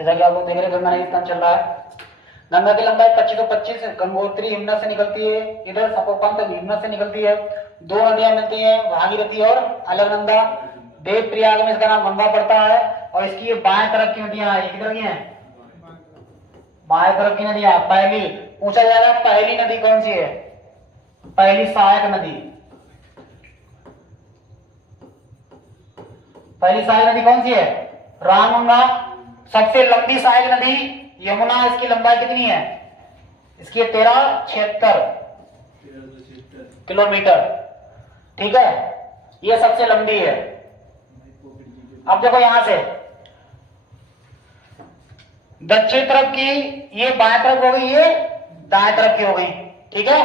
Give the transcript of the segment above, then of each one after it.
जैसा कि आप लोग देख रहे हैं गंगा नदी स्नान चल रहा है। गंगा की लंबाई 2525, गंगोत्री यमुना से निकलती है, इधर सपोपंत यमुना से निकलती है। दो नदियां मिलती हैं, भागीरथी और अलकनंदा। देव प्रयाग में इसका नाम गंगा पड़ता है और इसकी ये बाएं तरफ की नदियां हैं। किधर की हैं? बाएं तरफ की नदियां। पहली पूछा जाएगा पहली नदी कौन सी है? पहली सहायक नदी, पहली सहायक नदी कौन सी है? रामगंगा। सबसे लंबी सहायक नदी यमुना, इसकी लंबाई कितनी है? इसकी 1376 किलोमीटर। ठीक है, ये सबसे लंबी है। अब देखो यहां से दक्षिण तरफ की ये बाएं तरफ हो गई, ये दाएं तरफ की हो गई। ठीक है,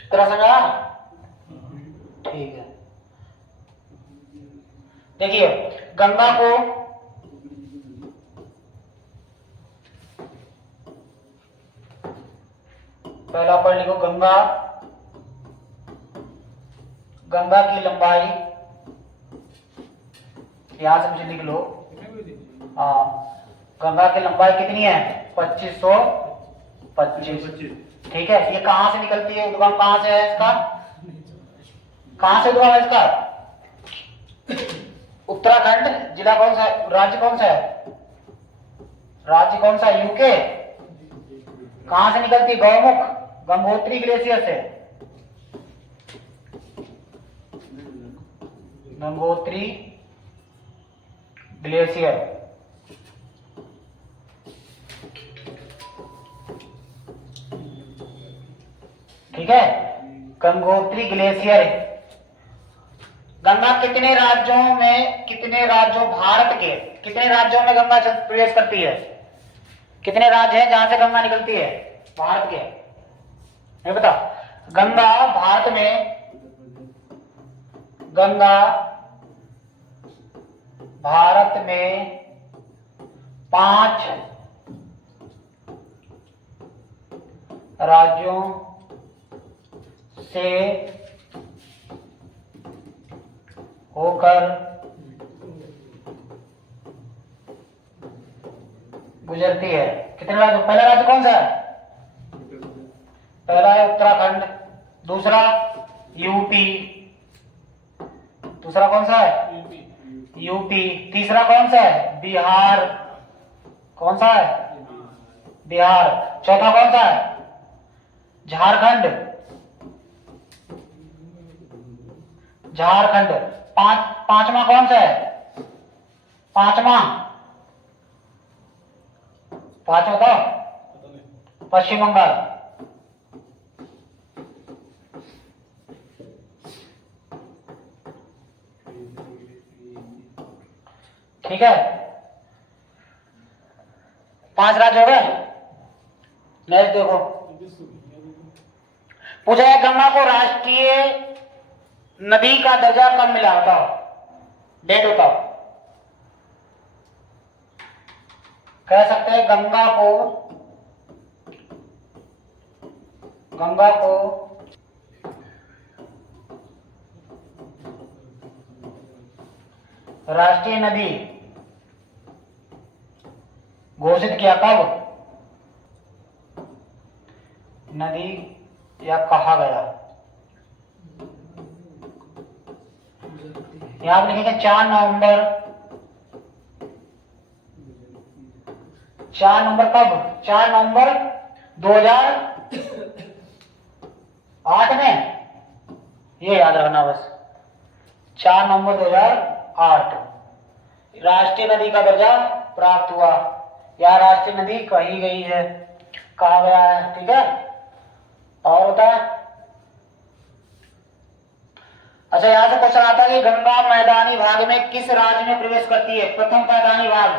तरह समझा? ठीक है, देखिए गंगा को पहला पढ़ लिखो। गंगा, गंगा की लंबाई यहां से मुझे लिख लो। हाँ, गंगा की लंबाई कितनी है? 2525। ठीक है, ये कहां से निकलती है? उद्गम कहां से है इसका? कहां से उद्गम है इसका? उत्तराखंड। जिला कौन सा है? राज्य कौन सा है? राज्य कौन सा? यूके। कहां से निकलती है? गौमुख, गंगोत्री ग्लेशियर से। गंगोत्री ग्लेशियर। ठीक है, गंगोत्री ग्लेशियर। गंगा कितने राज्यों में, कितने राज्यों, भारत के कितने राज्यों में गंगा प्रवेश करती है? कितने राज्य हैं जहां से गंगा निकलती है भारत के? नहीं पता? गंगा भारत में, गंगा भारत में 5 राज्यों से होकर गुजरती है। कितने राज्य? पहला राज्य कौन सा है? पहला है उत्तराखंड, दूसरा यूपी, दूसरा कौन सा है? यूपी। तीसरा कौन सा है? बिहार। कौन सा है? बिहार। चौथा कौन सा है? झारखंड, झारखंड। पांचवा कौन सा है? पांचवा था पश्चिम बंगाल। ठीक है, 5 राज्य हो गए। नेक्स्ट देखो, पूछा है गंगा को राष्ट्रीय नदी का दर्जा कब मिला? बताओ, डेट बताओ। कह सकते हैं गंगा को राष्ट्रीय नदी घोषित किया कब? नदी या कहा गया? यहां पर लिखेंगे 4 नवंबर। 4 नवंबर कब? 4 नवंबर 2008 में। ये याद रखना बस, 4 नवंबर 2008 राष्ट्रीय नदी का दर्जा प्राप्त हुआ, या राष्ट्रीय नदी कही गई है, कहा गया है। ठीक है, और होता है। अच्छा, यहां से क्वेश्चन आता है कि गंगा मैदानी भाग में किस राज्य में प्रवेश करती है? प्रथम मैदानी भाग